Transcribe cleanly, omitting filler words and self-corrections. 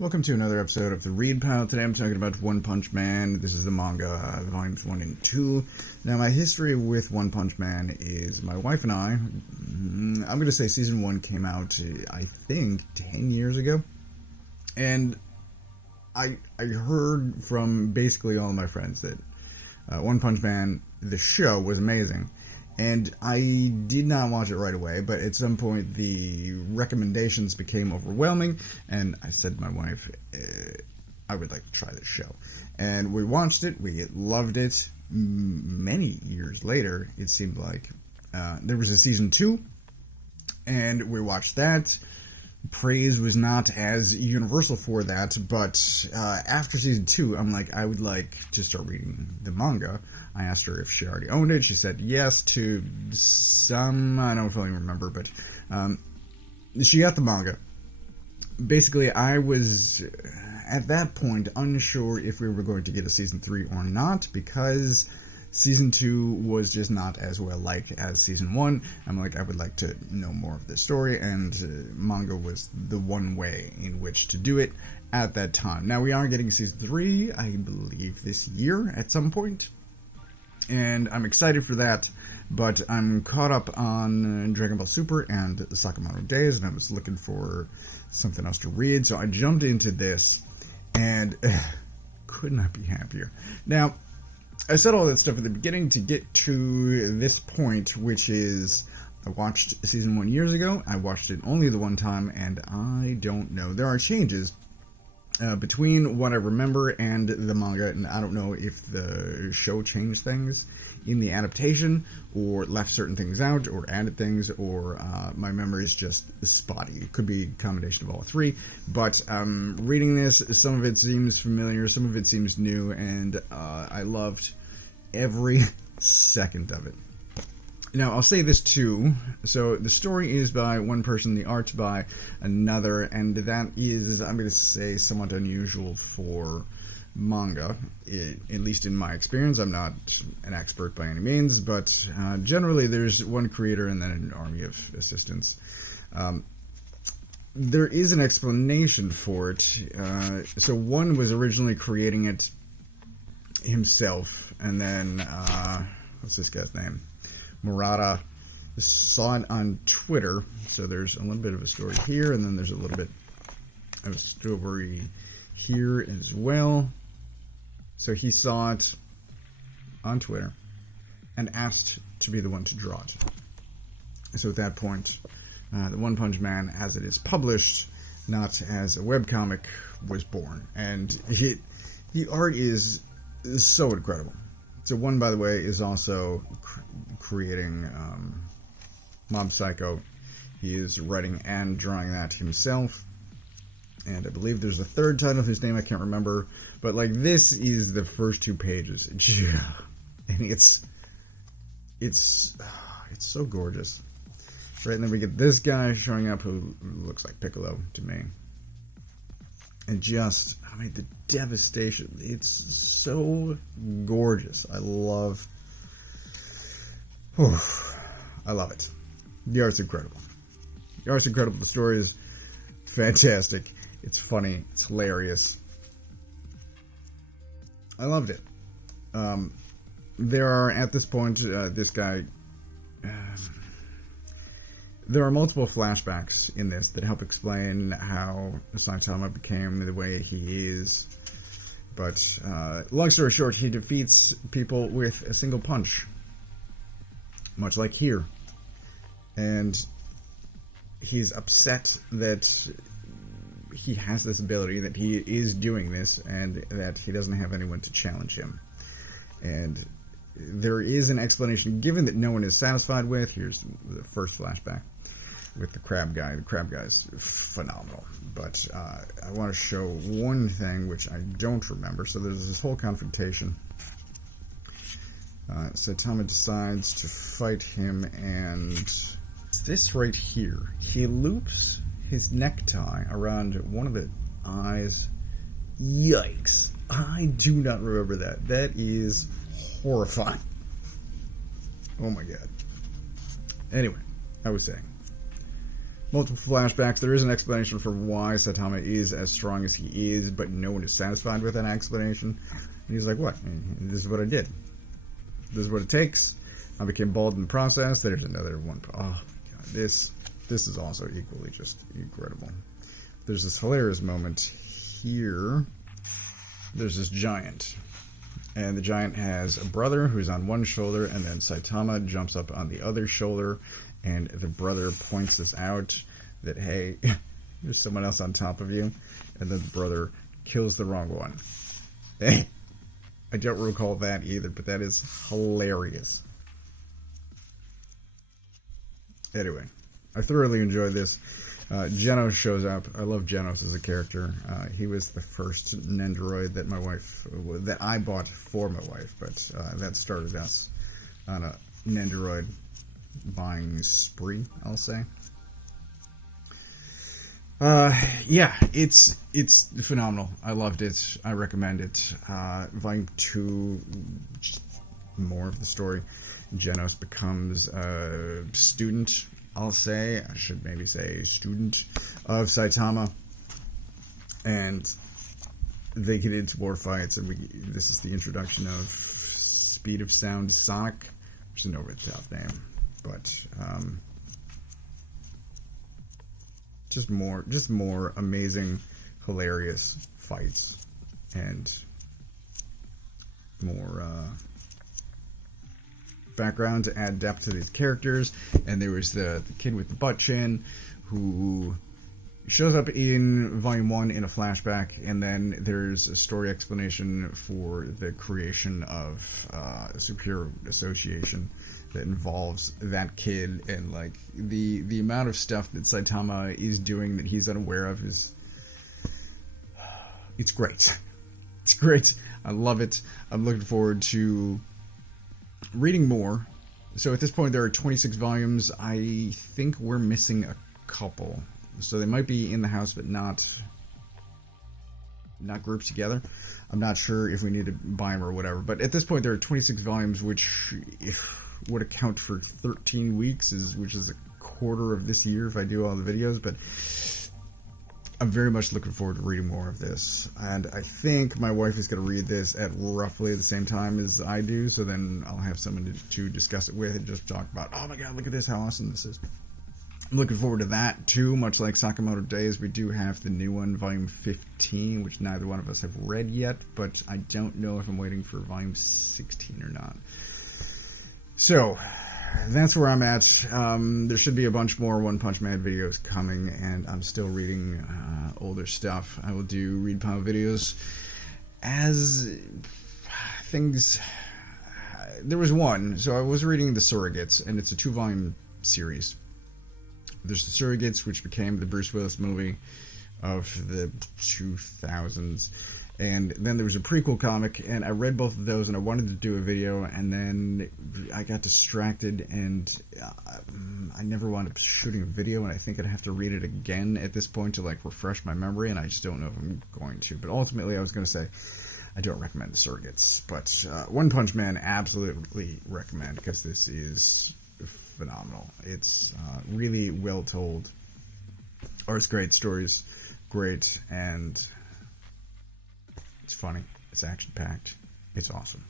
Welcome to another episode of the Read Pile. Today I'm talking about One Punch Man. This is the manga, volumes 1 and 2. Now, my history with One Punch Man is my wife and I'm going to say season 1 came out, I think, 10 years ago. And I heard from basically all of my friends that One Punch Man, the show, was amazing. And I did not watch it right away, but at some point the recommendations became overwhelming, and I said to my wife, I would like to try this show. And we watched it, we loved it. Many years later, it seemed like, there was a season 2, and we watched that. Praise was not as universal for that, but after season 2, I'm like, I would like to start reading the manga. I asked her if she already owned it. She said yes to some, I don't fully remember, but she got the manga. Basically, I was, at that point, unsure if we were going to get a season 3 or not, because season 2 was just not as well liked as season 1. I'm like, I would like to know more of this story, and manga was the one way in which to do it at that time. Now, we are getting season 3, I believe, this year at some point, and I'm excited for that, but I'm caught up on Dragon Ball Super and Sakamoto Days, and I was looking for something else to read, so I jumped into this, and could not be happier. Now, I said all that stuff at the beginning to get to this point, which is, I watched season 1 years ago, I watched it only the one time, and I don't know. There are changes between what I remember and the manga, and I don't know if the show changed things in the adaptation, or left certain things out, or added things, or my memory is just spotty. It could be a combination of all three, but reading this, some of it seems familiar, some of it seems new, and I loved every second of it. Now, I'll say this too. So, the story is by one person, the art's by another, and that is, I'm going to say, somewhat unusual for manga, at least in my experience. I'm not an expert by any means, but generally there's one creator and then an army of assistants. There is an explanation for it. So, one was originally creating it himself, and then, what's this guy's name? Murata saw it on Twitter, so there's a little bit of a story here, and then there's a little bit of a story here as well. So he saw it on Twitter and asked to be the one to draw it. So at that point, the One Punch Man, as it is published, not as a webcomic, was born. And the art is so incredible. So one, by the way, is also creating Mob Psycho. He is writing and drawing that himself. And I believe there's a third title, whose name I can't remember. But, like, this is the first 2 pages. And it's so gorgeous. Right, and then we get this guy showing up who looks like Piccolo to me. And just, I mean, the devastation. It's so gorgeous. I love it. The art's incredible. The story is fantastic. It's funny. It's hilarious. I loved it. There are, at this point, this guy... there are multiple flashbacks in this that help explain how Saitama became the way he is. But, long story short, he defeats people with a single punch. Much like here. And he's upset that he has this ability, that he is doing this, and that he doesn't have anyone to challenge him. And there is an explanation given that no one is satisfied with. Here's the first flashback with the crab guy. The crab guy is phenomenal. But I want to show one thing which I don't remember. So there's this whole confrontation. Saitama decides to fight him, and it's this right here. He loops his necktie around one of the eyes. Yikes. I do not remember that. That is horrifying. Oh my god. Anyway, I was saying, multiple flashbacks. There is an explanation for why Saitama is as strong as he is, but no one is satisfied with that explanation. And he's like, what? This is what I did. This is what it takes. I became bald in the process. There's another one. Oh, God. This is also equally just incredible. There's this hilarious moment here. There's this giant. And the giant has a brother who's on one shoulder, and then Saitama jumps up on the other shoulder, and the brother points this out, that, hey, there's someone else on top of you, and then the brother kills the wrong one. I don't recall that either, but that is hilarious. Anyway, I thoroughly enjoyed this. Genos shows up. I love Genos as a character. He was the first Nendoroid that I bought for my wife, but that started us on a Nendoroid buying spree, I'll say. Yeah, it's phenomenal. I loved it. I recommend it. Volume 2, just more of the story. Genos becomes a student, I'll say. I should maybe say student of Saitama. And they get into more fights, and this is the introduction of Speed of Sound Sonic, which is an over-the-top name. But, just more amazing, hilarious fights, and more background to add depth to these characters. And there was the kid with the butt chin who shows up in Volume 1 in a flashback, and then there's a story explanation for the creation of a Superior Association that involves that kid, and like the amount of stuff that Saitama is doing that he's unaware of it's great. It's great. I love it. I'm looking forward to reading more. So at this point there are 26 volumes. I think we're missing a couple. So they might be in the house, but not grouped together. I'm not sure if we need to buy them or whatever. But at this point there are 26 volumes, which would account for 13 weeks, which is a quarter of this year if I do all the videos. But I'm very much looking forward to reading more of this, and I think my wife is going to read this at roughly the same time as I do, so then I'll have someone to discuss it with and just talk about, oh my god, look at this, how awesome this is. I'm looking forward to that too. Much like Sakamoto Days, we do have the new one, Volume 15, which neither one of us have read yet, but I don't know if I'm waiting for Volume 16 or not. So that's where I'm at. There should be a bunch more One Punch Man videos coming, and I'm still reading older stuff. I will do Read Pile videos as things... There was one, so I was reading The Surrogates, and it's a 2-volume series. There's The Surrogates, which became the Bruce Willis movie of the 2000s. And then there was a prequel comic, and I read both of those, and I wanted to do a video, and then I got distracted, and I never wound up shooting a video, and I think I'd have to read it again at this point to, like, refresh my memory, and I just don't know if I'm going to. But ultimately, I was going to say, I don't recommend The Surrogates, but One Punch Man, absolutely recommend, because this is phenomenal. It's really well told. Art's great, stories great, and... it's funny. It's action-packed. It's awesome.